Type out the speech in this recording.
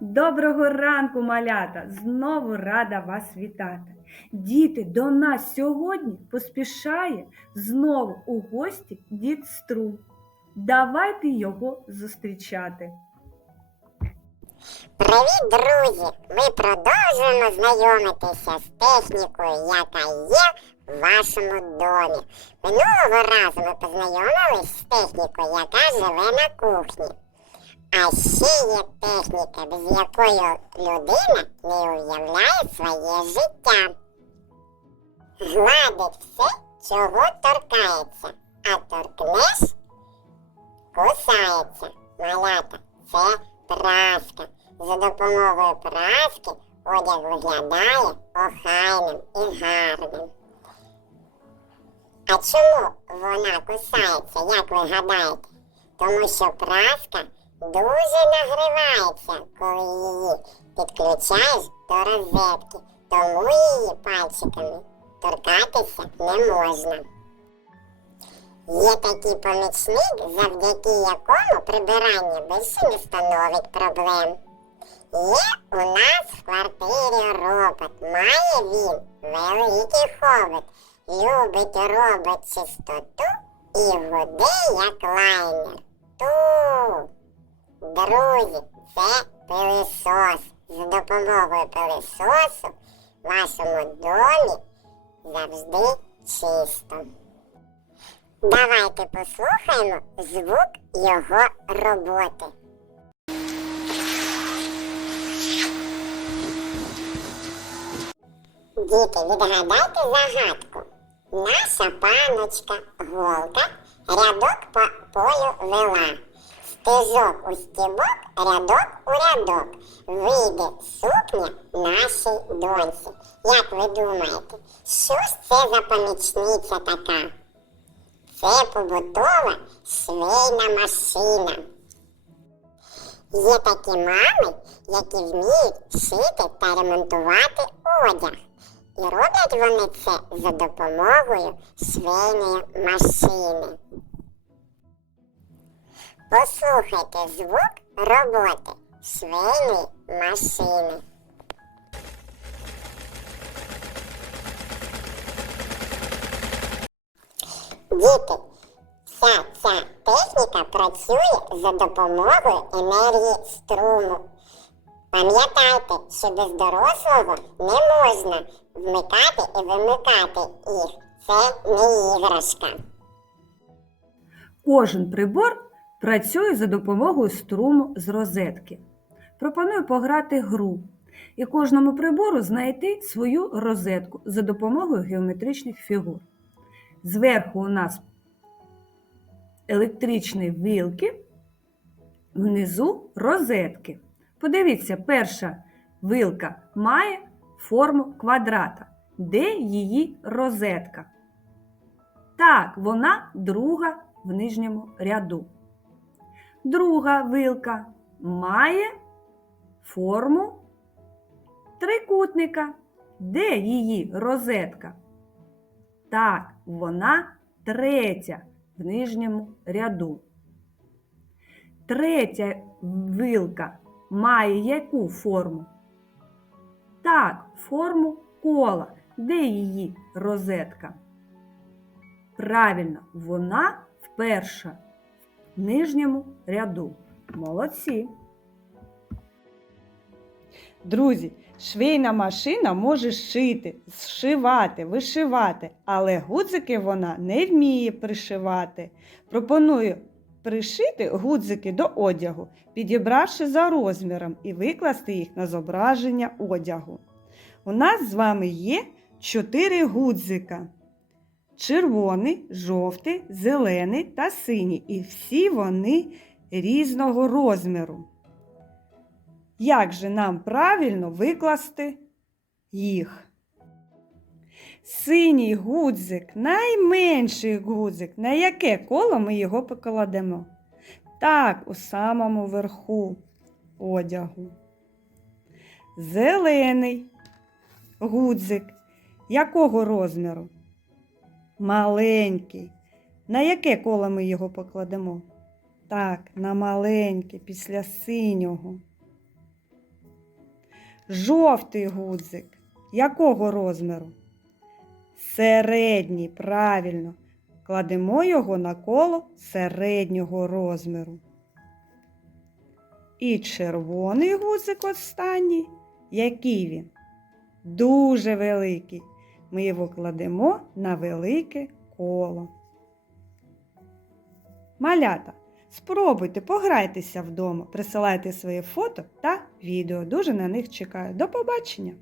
Доброго ранку, малята! Знову рада вас вітати. Діти, до нас сьогодні поспішає знову у гості дід Струм. Давайте його зустрічати. Привіт, друзі! Ми продовжуємо знайомитися з технікою, яка є в вашому домі. Минулого разу ми познайомились з технікою, яка живе на кухні. А ще є техніка, без якої людина не уявляє своє життя. Гладить все, чого торкається, а торкнеш кусається. Малята, це праска. За допомогою праски одяг виглядає охайним і гарним. А чому вона кусається, як ви гадаєте? Тому що праска дуже нагрівається, коли її підключаєш до розетки, тому її пальчиками торкатися не можна. Є такий помічник, завдяки якому прибирання більше не становить проблем. Є у нас в квартирі робот. Має він великий хобот. Любить робот чистоту і води, як лайнер. Ту. Друзі, це пилисос. За допомогою пилисосу вашому домі завжди чисто. Давайте послухаємо звук його роботи. Діти, відгадайте загадку. Наша паночка голка рядок по полю вела. Стежок у стібок, рядок у рядок. Вийде сукня нашій доньці. Як ви думаєте, що ж це за помічниця така? Це побутова швейна машина. Є такі мами, які вміють шити та ремонтувати одяг. І роблять вони це за допомогою швейної машини. Послухайте звук роботи швейної машини. Діти, вся ця техніка працює за допомогою енергії струму. Пам'ятайте, що без дорослого не можна вмикати і вимикати їх. Це не іграшка. Кожен прибор працює за допомогою струму з розетки. Пропоную пограти гру і кожному прибору знайти свою розетку за допомогою геометричних фігур. Зверху у нас електричні вилки, внизу розетки. Подивіться, перша вилка має форму квадрата. Де її розетка? Так, вона друга в нижньому ряду. Друга вилка має форму трикутника. Де її розетка? Так, вона третя в нижньому ряду. Третя вилка має яку форму? Так, форму кола. Де її розетка? Правильно, вона вперша нижньому ряду. Молодці. Друзі, швейна машина може шити, зшивати, вишивати, але гудзики вона не вміє пришивати. Пропоную пришити гудзики до одягу, підібравши за розміром і викласти їх на зображення одягу. У нас з вами є чотири гудзика. Червоний, жовтий, зелений та синій. І всі вони різного розміру. Як же нам правильно викласти їх? Синій гудзик, найменший гудзик, на яке коло ми його покладемо? Так, у самому верху одягу. Зелений гудзик. Якого розміру? Маленький. На яке коло ми його покладемо? Так, на маленьке, після синього. Жовтий гудзик. Якого розміру? Середній, правильно. Кладемо його на коло середнього розміру. І червоний гудзик останній. Який він? Дуже великий. Ми його кладемо на велике коло. Малята, спробуйте, пограйтеся вдома, присилайте свої фото та відео. Дуже на них чекаю. До побачення!